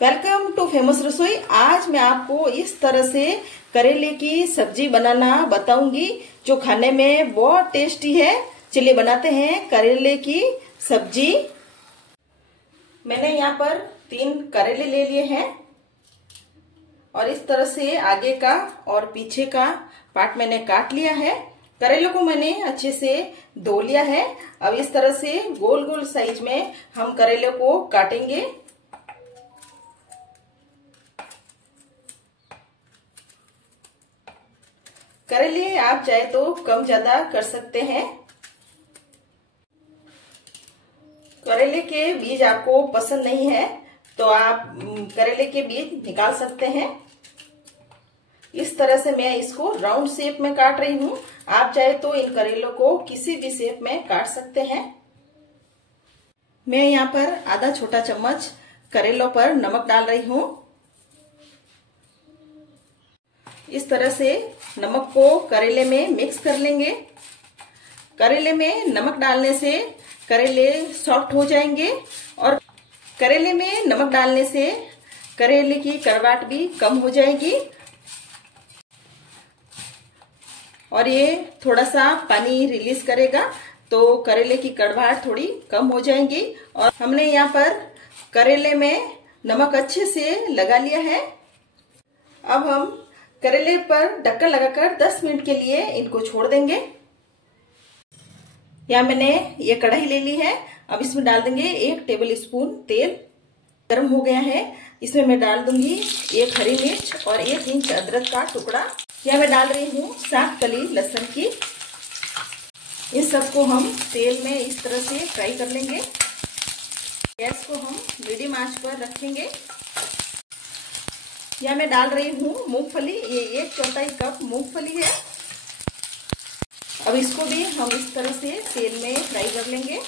Welcome two famous रसोई। आज मैं आपको इस तरह से करेले की सब्जी बनाना बताऊंगी जो खाने में बहुत टेस्टी है। चलिए बनाते हैं करेले की सब्जी। मैंने यहाँ पर 3 करेले ले लिए हैं और इस तरह से आगे का और पीछे का पार्ट मैंने काट लिया है। करेलों को मैंने अच्छे से धो लिया है। अब इस तरह से गोल गोल साइज में हम करेले को काटेंगे। करेले आप चाहे तो कम ज्यादा कर सकते हैं। करेले के बीज आपको पसंद नहीं है तो आप करेले के बीज निकाल सकते हैं। इस तरह से मैं इसको राउंड शेप में काट रही हूँ। आप चाहे तो इन करेलों को किसी भी शेप में काट सकते हैं। मैं यहाँ पर आधा छोटा चम्मच करेलों पर नमक डाल रही हूँ। इस तरह से नमक को करेले में मिक्स कर लेंगे। करेले में नमक डालने से करेले सॉफ्ट हो जाएंगे और करेले में नमक डालने से करेले की कड़वाहट भी कम हो जाएगी और ये थोड़ा सा पानी रिलीज करेगा तो करेले की कड़वाहट थोड़ी कम हो जाएगी। और हमने यहाँ पर करेले में नमक अच्छे से लगा लिया है। अब हम करेले पर ढक्कन लगाकर 10 मिनट के लिए इनको छोड़ देंगे। यहाँ मैंने ये कढ़ाई ले ली है। अब इसमें डाल देंगे 1 टेबल स्पून तेल। गर्म हो गया है। इसमें मैं डाल दूंगी 1 हरी मिर्च और 1 इंच अदरक का टुकड़ा। यहाँ मैं डाल रही हूँ 7 कली लहसुन की। इन सबको हम तेल में इस तरह से फ्राई कर लेंगे। गैस को हम मीडियम आंच पर रखेंगे। यहाँ मैं डाल रही हूँ मूंगफली। ये 1/4 कप मूंगफली है। अब इसको भी हम इस तरह से तेल में फ्राई कर लेंगे।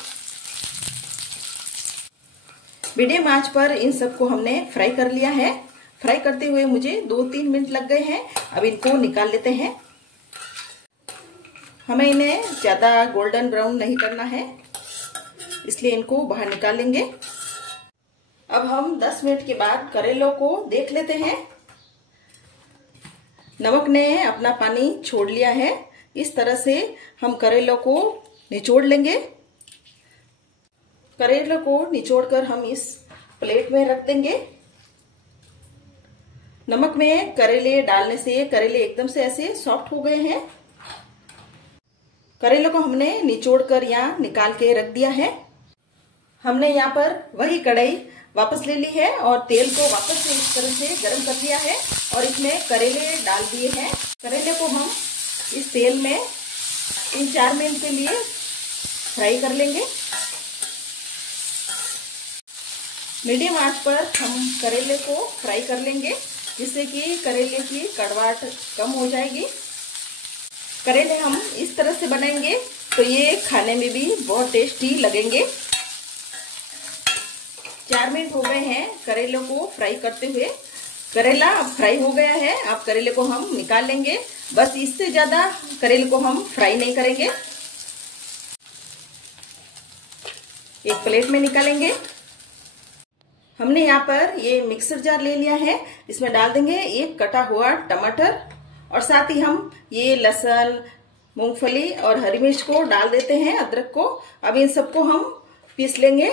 मीडियम आंच पर इन सबको हमने फ्राई कर लिया है। फ्राई करते हुए मुझे 2-3 मिनट लग गए हैं। अब इनको निकाल लेते हैं। हमें इन्हें ज्यादा गोल्डन ब्राउन नहीं करना है, इसलिए इनको बाहर निकाल लेंगे। अब हम 10 मिनट के बाद करेलों को देख लेते हैं। नमक ने अपना पानी छोड़ लिया है। इस तरह से हम करेलों को निचोड़ लेंगे। करेलों को निचोड़कर हम इस प्लेट में रख देंगे। नमक में करेले डालने से करेले एकदम से ऐसे सॉफ्ट हो गए हैं। करेलों को हमने निचोड़कर यहाँ निकाल के रख दिया है। हमने यहाँ पर वही कढ़ाई वापस ले ली है और तेल को वापस से इस तरह से गर्म कर दिया है और इसमें करेले डाल दिए हैं। करेले को हम इस तेल में 3-4 मिनट के लिए फ्राई कर लेंगे। मीडियम आंच पर हम करेले को फ्राई कर लेंगे जिससे कि करेले की कड़वाहट कम हो जाएगी। करेले हम इस तरह से बनाएंगे तो ये खाने में भी बहुत टेस्टी लगेंगे। 4 मिनट हो गए हैं करेलों को फ्राई करते हुए। करेला अब फ्राई हो गया है। अब करेले को हम निकाल लेंगे। बस इससे ज्यादा करेले को हम फ्राई नहीं करेंगे। एक प्लेट में निकालेंगे। हमने यहाँ पर ये मिक्सर जार ले लिया है। इसमें डाल देंगे 1 कटा हुआ टमाटर और साथ ही हम ये लहसुन, मूंगफली और हरी मिर्च को डाल देते हैं, अदरक को। अब इन सबको हम पीस लेंगे।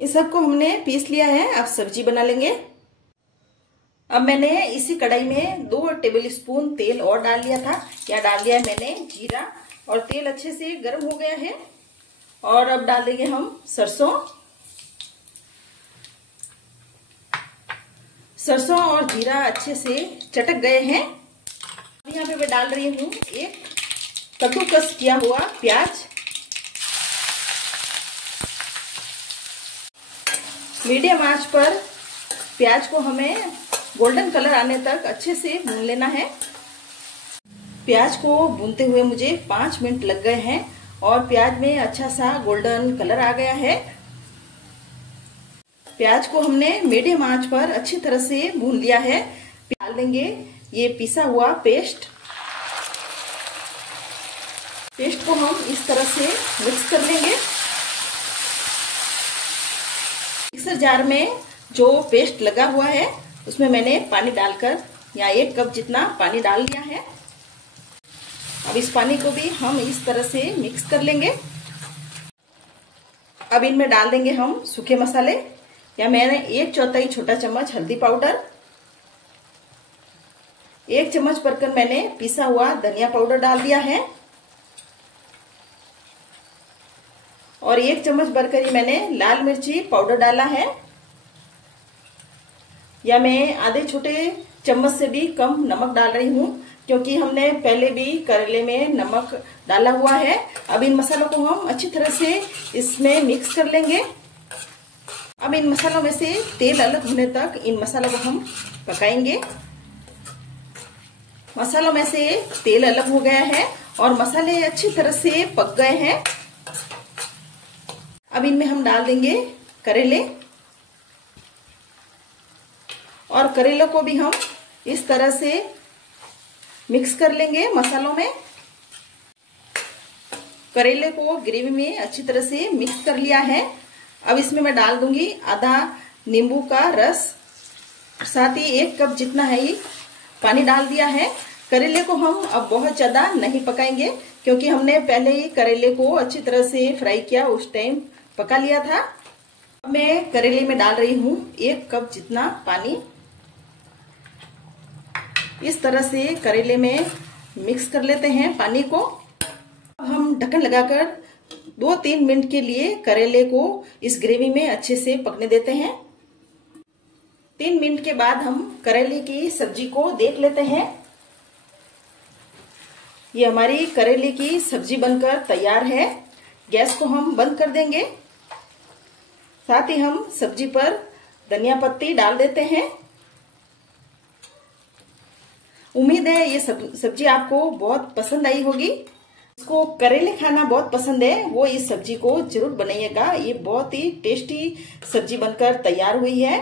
इन सबको हमने पीस लिया है। अब सब्जी बना लेंगे। अब मैंने इसी कढ़ाई में 2 टेबल स्पून तेल और डाल लिया था। यहाँ डाल दिया है मैंने जीरा और तेल अच्छे से गर्म हो गया है। और अब डाल देंगे हम सरसों और जीरा अच्छे से चटक गए हैं। अब यहाँ पे मैं डाल रही हूँ 1 कद्दूकस किया हुआ प्याज। मीडियम आंच पर प्याज को हमें गोल्डन कलर आने तक अच्छे से भून लेना है। प्याज को भूनते हुए मुझे 5 मिनट लग गए हैं और प्याज में अच्छा सा गोल्डन कलर आ गया है। प्याज को हमने मीडियम आंच पर अच्छी तरह से भून लिया है। डाल देंगे ये पिसा हुआ पेस्ट। पेस्ट को हम इस तरह से मिक्स कर लेंगे। मिक्सर जार में जो पेस्ट लगा हुआ है उसमें मैंने पानी डालकर यहाँ 1 कप जितना पानी डाल लिया है। अब इस पानी को भी हम इस तरह से मिक्स कर लेंगे। अब इनमें डाल देंगे हम सूखे मसाले। या मैंने 1/4 छोटा चम्मच हल्दी पाउडर, 1 चम्मच भरकर मैंने पिसा हुआ धनिया पाउडर डाल दिया है और 1 चम्मच भरकर ही मैंने लाल मिर्ची पाउडर डाला है। या मैं आधे छोटे चम्मच से भी कम नमक डाल रही हूँ क्योंकि हमने पहले भी करेले में नमक डाला हुआ है। अब इन मसालों को हम अच्छी तरह से इसमें मिक्स कर लेंगे। अब इन मसालों में से तेल अलग होने तक इन मसालों को हम पकाएंगे। मसालों में से तेल अलग हो गया है और मसाले अच्छी तरह से पक गए हैं। अब इनमें हम डाल देंगे करेले और करेलों को भी हम इस तरह से मिक्स कर लेंगे मसालों में। करेले को ग्रेवी में अच्छी तरह से मिक्स कर लिया है। अब इसमें मैं डाल दूंगी आधा नींबू का रस, साथ ही 1 कप जितना है ये पानी डाल दिया है। करेले को हम अब बहुत ज्यादा नहीं पकाएंगे क्योंकि हमने पहले ही करेले को अच्छी तरह से फ्राई किया, उस टाइम पका लिया था। अब मैं करेले में डाल रही हूँ 1 कप जितना पानी। इस तरह से करेले में मिक्स कर लेते हैं पानी को। अब हम ढक्कन लगाकर 2-3 मिनट के लिए करेले को इस ग्रेवी में अच्छे से पकने देते हैं। 3 मिनट के बाद हम करेले की सब्जी को देख लेते हैं। ये हमारी करेले की सब्जी बनकर तैयार है। गैस को हम बंद कर देंगे। साथ ही हम सब्जी पर धनिया पत्ती डाल देते हैं। उम्मीद है ये सब्जी आपको बहुत पसंद आई होगी। इसको करेले खाना बहुत पसंद है वो इस सब्जी को जरूर बनाइएगा। ये बहुत ही टेस्टी सब्जी बनकर तैयार हुई है।